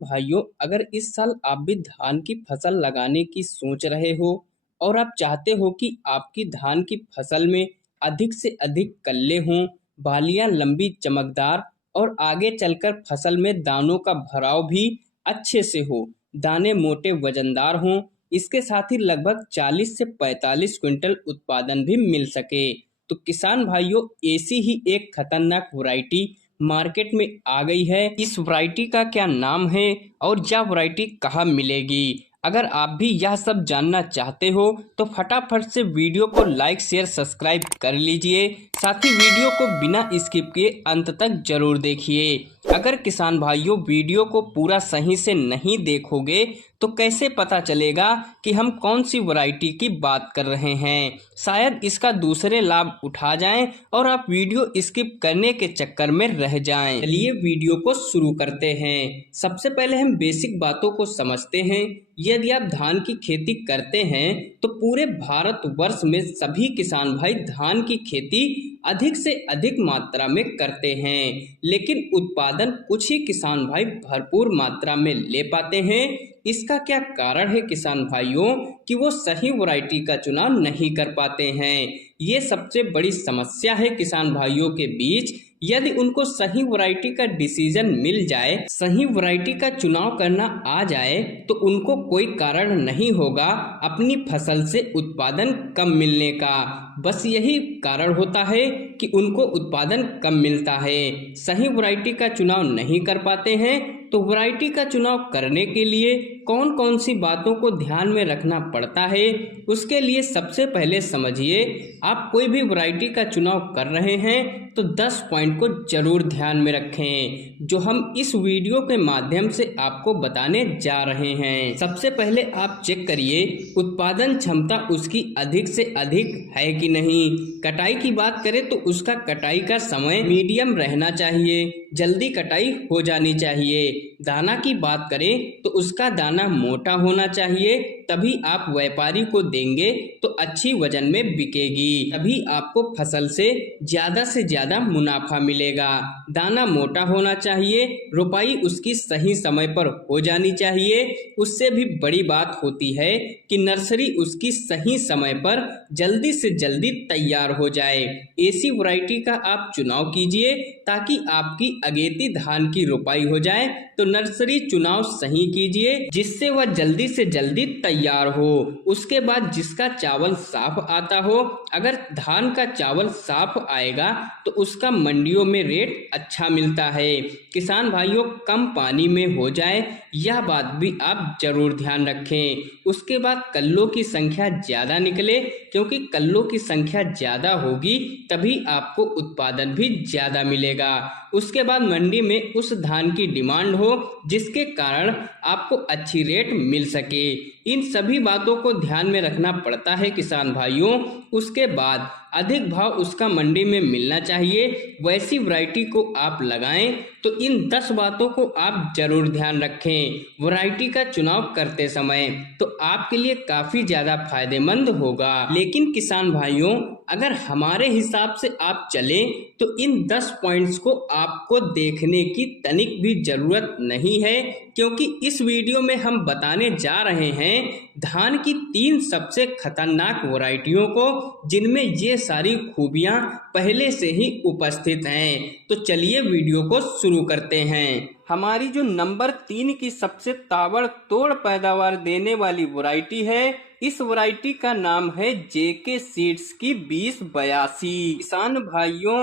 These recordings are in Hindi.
भाइयों, अगर इस साल आप भी धान की फसल लगाने की सोच रहे हो और आप चाहते हो कि आपकी धान की फसल में अधिक से अधिक कल्ले हों, बालियां लंबी चमकदार और आगे चलकर फसल में दानों का भराव भी अच्छे से हो, दाने मोटे वजनदार हों, इसके साथ ही लगभग 40 से 45 क्विंटल उत्पादन भी मिल सके, तो किसान भाइयों ऐसी ही एक खतरनाक वैरायटी मार्केट में आ गई है। इस वैरायटी का क्या नाम है और यह वैरायटी कहाँ मिलेगी? अगर आप भी यह सब जानना चाहते हो तो फटाफट से वीडियो को लाइक शेयर सब्सक्राइब कर लीजिए। साथ ही वीडियो को बिना स्किप किए अंत तक जरूर देखिए। अगर किसान भाइयों वीडियो को पूरा सही से नहीं देखोगे तो कैसे पता चलेगा कि हम कौन सी वैरायटी की बात कर रहे हैं? शायद इसका दूसरे लाभ उठा जाएं और आप वीडियो स्किप करने के चक्कर में रह जाएं। चलिए वीडियो को शुरू करते हैं। सबसे पहले हम बेसिक बातों को समझते हैं। यदि आप धान की खेती करते हैं तो पूरे भारतवर्ष में सभी किसान भाई धान की खेती अधिक से अधिक मात्रा में करते हैं, लेकिन उत्पादन कुछ ही किसान भाई भरपूर मात्रा में ले पाते हैं। इसका क्या कारण है किसान भाइयों? कि वो सही वैरायटी का चुनाव नहीं कर पाते हैं। ये सबसे बड़ी समस्या है किसान भाइयों के बीच। यदि उनको सही वैरायटी का डिसीजन मिल जाए, सही वैरायटी का चुनाव करना आ जाए तो उनको कोई कारण नहीं होगा अपनी फसल से उत्पादन कम मिलने का। बस यही कारण होता है कि उनको उत्पादन कम मिलता है, सही वैरायटी का चुनाव नहीं कर पाते हैं। तो वैरायटी का चुनाव करने के लिए कौन कौन सी बातों को ध्यान में रखना पड़ता है, उसके लिए सबसे पहले समझिए। आप कोई भी वैरायटी का चुनाव कर रहे हैं तो 10 पॉइंट को जरूर ध्यान में रखें, जो हम इस वीडियो के माध्यम से आपको बताने जा रहे हैं। सबसे पहले आप चेक करिए उत्पादन क्षमता उसकी अधिक से अधिक है कि नहीं। कटाई की बात करें तो उसका कटाई का समय मीडियम रहना चाहिए, जल्दी कटाई हो जानी चाहिए। दाना की बात करें तो उसका दाना मोटा होना चाहिए, तभी आप व्यापारी को देंगे तो अच्छी वजन में बिकेगी, तभी आपको फसल से ज्यादा मुनाफा मिलेगा। दाना मोटा होना चाहिए, रुपाई उसकी सही समय पर हो जानी चाहिए। उससे भी बड़ी बात होती है कि नर्सरी उसकी सही समय पर जल्दी से जल्दी तैयार हो जाए। ऐसी वैरायटी का आप चुनाव कीजिए ताकि आपकी अगेती धान की रुपाई हो जाए। तो नर्सरी चुनाव सही कीजिए जिससे वह जल्दी से जल्दी तैयार हो। उसके बाद जिसका चावल साफ आता हो, अगर धान का चावल साफ आएगा तो उसका मंडियों में रेट अच्छा मिलता है। किसान भाइयों कम पानी में हो जाए, यह बात भी आप जरूर ध्यान रखें। उसके बाद कल्लों की संख्या ज्यादा निकले, क्योंकि कल्लों की संख्या ज्यादा होगी तभी आपको उत्पादन भी ज्यादा मिलेगा। उसके बाद मंडी में उस धान की डिमांड हो जिसके कारण आपको अच्छी रेट मिल सके। इन सभी बातों को ध्यान में रखना पड़ता है किसान भाइयों। उसके बाद अधिक भाव उसका मंडी में मिलना चाहिए, वैसी वैरायटी को आप लगाएं। तो इन 10 बातों को आप जरूर ध्यान रखें वैरायटी का चुनाव करते समय, तो आपके लिए काफी ज्यादा फायदेमंद होगा। लेकिन किसान भाइयों अगर हमारे हिसाब से आप चलें तो इन 10 पॉइंट्स को आपको देखने की तनिक भी जरूरत नहीं है, क्योंकि इस वीडियो में हम बताने जा रहे हैं धान की 3 सबसे खतरनाक वैरायटियों को, जिनमें ये सारी खूबियां पहले से ही उपस्थित हैं। तो चलिए वीडियो को शुरू करते हैं। हमारी जो नंबर 3 की सबसे ताबड़तोड़ पैदावार देने वाली वैरायटी है, इस वैरायटी का नाम है जेके सीड्स की 2082। किसान भाइयों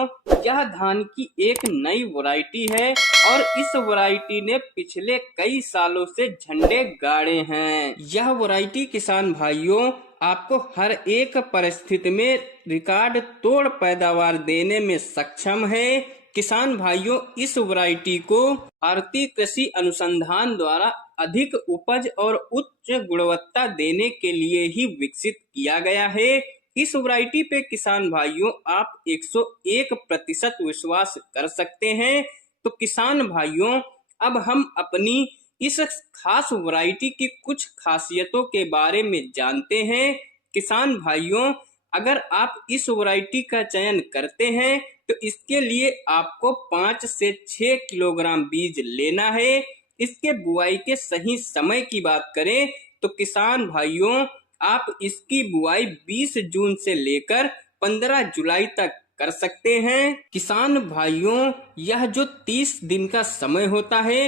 यह धान की एक नई वैरायटी है और इस वैरायटी ने पिछले कई सालों से झंडे गाड़े हैं। यह वैरायटी किसान भाइयों आपको हर एक परिस्थिति में रिकॉर्ड तोड़ पैदावार देने में सक्षम है। किसान भाइयों इस वैरायटी को भारतीय कृषि अनुसंधान द्वारा अधिक उपज और उच्च गुणवत्ता देने के लिए ही विकसित किया गया है। इस वैरायटी पे किसान भाइयों आप 101% विश्वास कर सकते हैं। तो किसान भाइयों अब हम अपनी इस खास वैरायटी की कुछ खासियतों के बारे में जानते हैं। किसान भाइयों अगर आप इस वैरायटी का चयन करते हैं तो इसके लिए आपको 5 से 6 किलोग्राम बीज लेना है। इसके बुआई के सही समय की बात करें तो किसान भाइयों आप इसकी बुआई 20 जून से लेकर 15 जुलाई तक कर सकते हैं। किसान भाइयों यह जो 30 दिन का समय होता है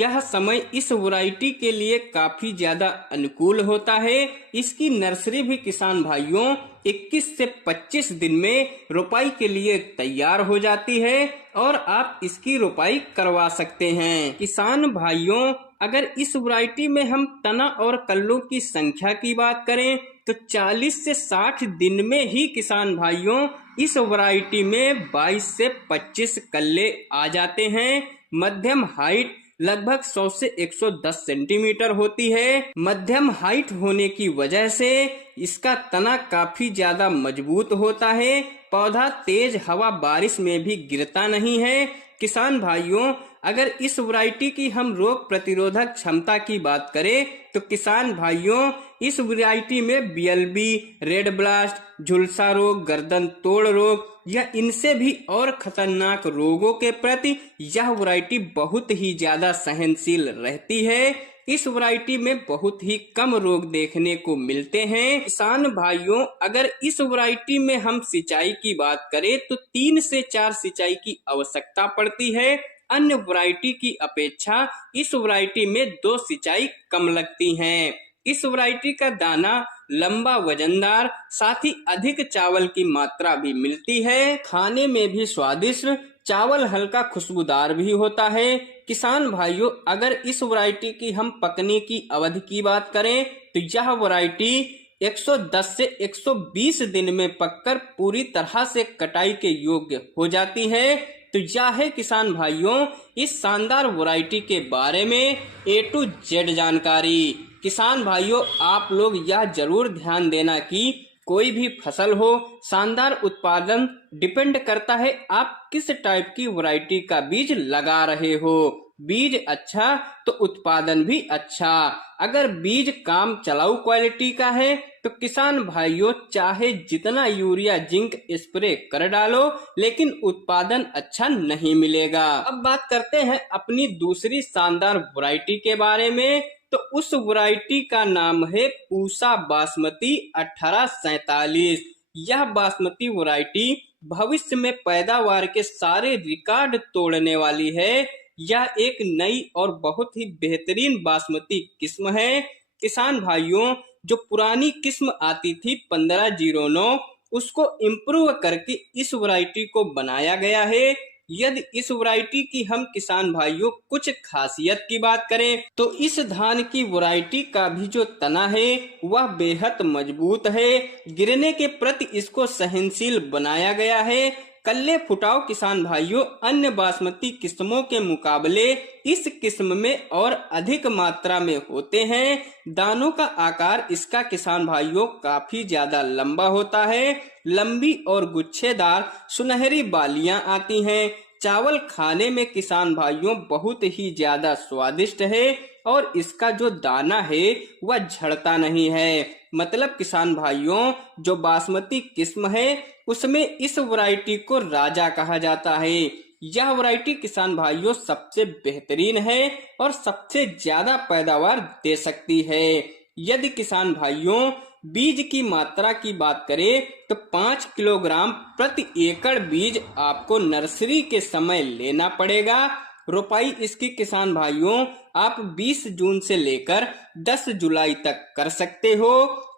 यह समय इस वैरायटी के लिए काफी ज्यादा अनुकूल होता है। इसकी नर्सरी भी किसान भाइयों 21 से 25 दिन में रोपाई के लिए तैयार हो जाती है और आप इसकी रोपाई करवा सकते हैं। किसान भाइयों अगर इस वैरायटी में हम तना और कल्लों की संख्या की बात करें तो 40 से 60 दिन में ही किसान भाइयों इस वैरायटी में 22 से 25 कल्ले आ जाते हैं। मध्यम हाइट लगभग 100 से 110 सेंटीमीटर होती है। मध्यम हाइट होने की वजह से इसका तना काफी ज्यादा मजबूत होता है। पौधा तेज हवा बारिश में भी गिरता नहीं है। किसान भाइयों अगर इस वैरायटी की हम रोग प्रतिरोधक क्षमता की बात करें तो किसान भाइयों इस वैरायटी में बीएलबी, रेड ब्लास्ट, झुलसा रोग, गर्दन तोड़ रोग या इनसे भी और खतरनाक रोगों के प्रति यह वैरायटी बहुत ही ज्यादा सहनशील रहती है। इस वैरायटी में बहुत ही कम रोग देखने को मिलते हैं। किसान भाइयों अगर इस वैरायटी में हम सिंचाई की बात करें तो 3 से 4 सिंचाई की आवश्यकता पड़ती है। अन्य वैरायटी की अपेक्षा इस वैरायटी में 2 सिंचाई कम लगती हैं। इस वैरायटी का दाना लंबा वजनदार साथ ही अधिक चावल की मात्रा भी मिलती है। खाने में भी स्वादिष्ट, चावल हल्का खुशबूदार भी होता है। किसान भाइयों अगर इस वैरायटी की हम पकने की अवधि की बात करें तो यह वैरायटी 110 से 120 दिन में पककर पूरी तरह से कटाई के योग्य हो जाती है। तो यह है किसान भाइयों इस शानदार वैरायटी के बारे में A to Z जानकारी। किसान भाइयों आप लोग यह जरूर ध्यान देना कि कोई भी फसल हो शानदार उत्पादन डिपेंड करता है आप किस टाइप की वैरायटी का बीज लगा रहे हो। बीज अच्छा तो उत्पादन भी अच्छा। अगर बीज काम चलाऊ क्वालिटी का है तो किसान भाइयों चाहे जितना यूरिया जिंक स्प्रे कर डालो लेकिन उत्पादन अच्छा नहीं मिलेगा। अब बात करते हैं अपनी दूसरी शानदार वैरायटी के बारे में। तो उस वैरायटी का नाम है पूसा बासमती 1847। यह बासमती वैरायटी भविष्य में पैदावार के सारे रिकॉर्ड तोड़ने वाली है। यह एक नई और बहुत ही बेहतरीन बासमती किस्म है। किसान भाइयों जो पुरानी किस्म आती थी 1509 उसको इम्प्रूव करके इस वैरायटी को बनाया गया है। यदि इस वैरायटी की हम किसान भाइयों कुछ खासियत की बात करें तो इस धान की वैरायटी का भी जो तना है वह बेहद मजबूत है। गिरने के प्रति इसको सहनशील बनाया गया है। कल्ले फुटाव किसान भाइयों अन्य बासमती किस्मों के मुकाबले इस किस्म में और अधिक मात्रा में होते हैं। दानों का आकार इसका किसान भाइयों काफी ज्यादा लंबा होता है। लंबी और गुच्छेदार सुनहरी बालियां आती हैं। चावल खाने में किसान भाइयों बहुत ही ज्यादा स्वादिष्ट है और इसका जो दाना है वह झड़ता नहीं है। मतलब किसान भाइयों जो बासमती किस्म है उसमें इस वैरायटी को राजा कहा जाता है। यह वैरायटी किसान भाइयों सबसे बेहतरीन है और सबसे ज्यादा पैदावार दे सकती है। यदि किसान भाइयों बीज की मात्रा की बात करें तो 5 किलोग्राम प्रति एकड़ बीज आपको नर्सरी के समय लेना पड़ेगा। रोपाई इसकी किसान भाइयों आप 20 जून से लेकर 10 जुलाई तक कर सकते हो।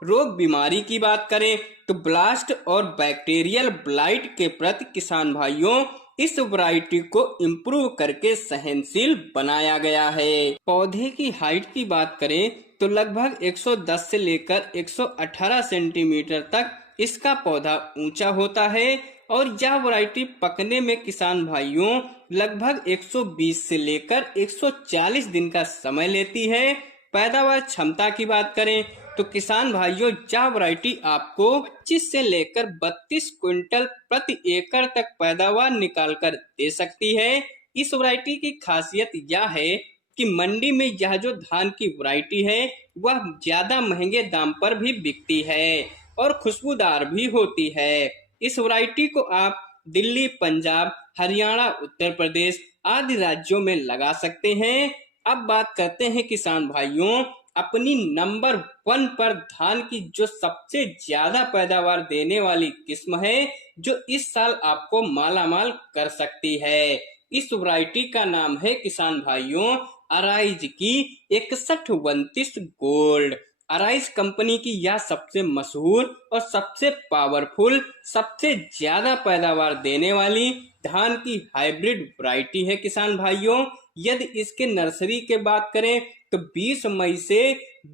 रोग बीमारी की बात करें तो ब्लास्ट और बैक्टीरियल ब्लाइट के प्रति किसान भाइयों इस वैरायटी को इम्प्रूव करके सहनशील बनाया गया है। पौधे की हाइट की बात करें तो लगभग 110 से लेकर 118 सेंटीमीटर तक इसका पौधा ऊंचा होता है और यह वैरायटी पकने में किसान भाइयों लगभग 120 से लेकर 140 दिन का समय लेती है। पैदावार क्षमता की बात करें तो किसान भाइयों यह वैरायटी आपको 25 से लेकर 32 क्विंटल प्रति एकड़ तक पैदावार निकाल कर दे सकती है। इस वैरायटी की खासियत यह है कि मंडी में यह जो धान की वैरायटी है वह ज्यादा महंगे दाम पर भी बिकती है और खुशबूदार भी होती है। इस वैरायटी को आप दिल्ली, पंजाब, हरियाणा, उत्तर प्रदेश आदि राज्यों में लगा सकते हैं। अब बात करते हैं किसान भाइयों अपनी नंबर 1 पर धान की जो सबसे ज्यादा पैदावार देने वाली किस्म है जो इस साल आपको मालामाल कर सकती है। इस वैरायटी का नाम है किसान भाइयों अराइज की 6129 गोल्ड। अराइज कंपनी की यह सबसे मशहूर और सबसे पावरफुल सबसे ज्यादा पैदावार देने वाली धान की हाइब्रिड वैरायटी है किसान भाइयों। यदि इसके नर्सरी के बात करें तो 20 मई से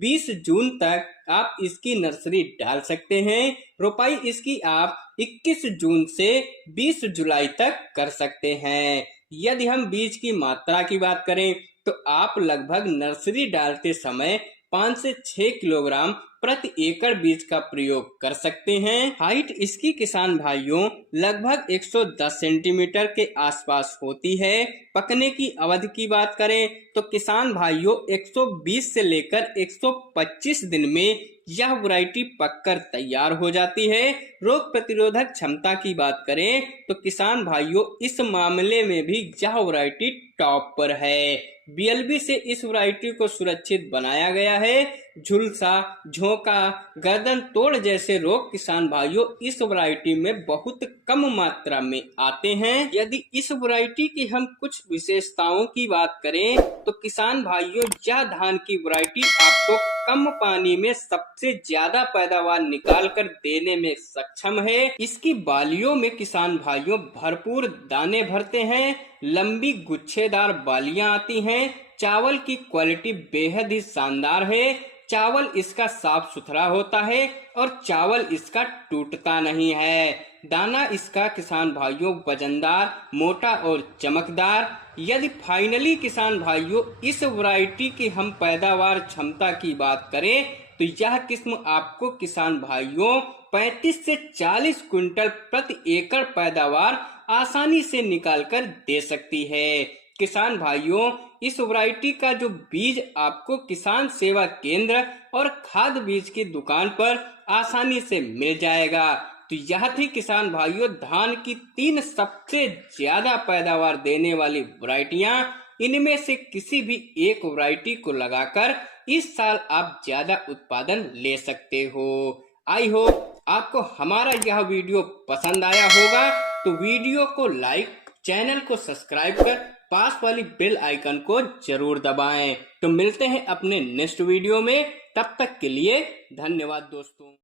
20 जून तक आप इसकी नर्सरी डाल सकते हैं। रोपाई इसकी आप 21 जून से 20 जुलाई तक कर सकते हैं। यदि हम बीज की मात्रा की बात करें तो आप लगभग नर्सरी डालते समय 5 से 6 किलोग्राम प्रति एकड़ बीज का प्रयोग कर सकते हैं। हाइट इसकी किसान भाइयों लगभग 110 सेंटीमीटर के आसपास होती है। पकने की अवधि की बात करें तो किसान भाइयों 120 से लेकर 125 दिन में यह वैरायटी पककर तैयार हो जाती है। रोग प्रतिरोधक क्षमता की बात करें तो किसान भाइयों इस मामले में भी यह वैरायटी टॉप पर है। बीएलबी से इस वैरायटी को सुरक्षित बनाया गया है। झुलसा, झोंका, गर्दन तोड़ जैसे रोग किसान भाइयों इस वैरायटी में बहुत कम मात्रा में आते हैं। यदि इस वैरायटी की हम कुछ विशेषताओं की बात करें तो किसान भाइयों यह धान की वैरायटी आपको कम पानी में सबसे ज्यादा पैदावार निकाल कर देने में सक्षम है। इसकी बालियों में किसान भाइयों भरपूर दाने भरते हैं, लंबी गुच्छेदार बालियां आती हैं। चावल की क्वालिटी बेहद ही शानदार है। चावल इसका साफ सुथरा होता है और चावल इसका टूटता नहीं है। दाना इसका किसान भाइयों वजनदार, मोटा और चमकदार। यदि फाइनली किसान भाइयों इस वैरायटी की हम पैदावार क्षमता की बात करें तो यह किस्म आपको किसान भाइयों 35 से 40 क्विंटल प्रति एकड़ पैदावार आसानी से निकाल कर दे सकती है। किसान भाइयों इस वैरायटी का जो बीज आपको किसान सेवा केंद्र और खाद बीज की दुकान पर आसानी से मिल जाएगा। तो यह थी किसान भाइयों धान की 3 सबसे ज्यादा पैदावार देने वाली वैरायटियां। इनमें से किसी भी एक वैरायटी को लगाकर इस साल आप ज्यादा उत्पादन ले सकते हो। आई होप आपको हमारा यह वीडियो पसंद आया होगा तो वीडियो को लाइक, चैनल को सब्सक्राइब कर पास वाली बेल आइकन को जरूर दबाएं। तो मिलते हैं अपने नेक्स्ट वीडियो में, तब तक के लिए धन्यवाद दोस्तों।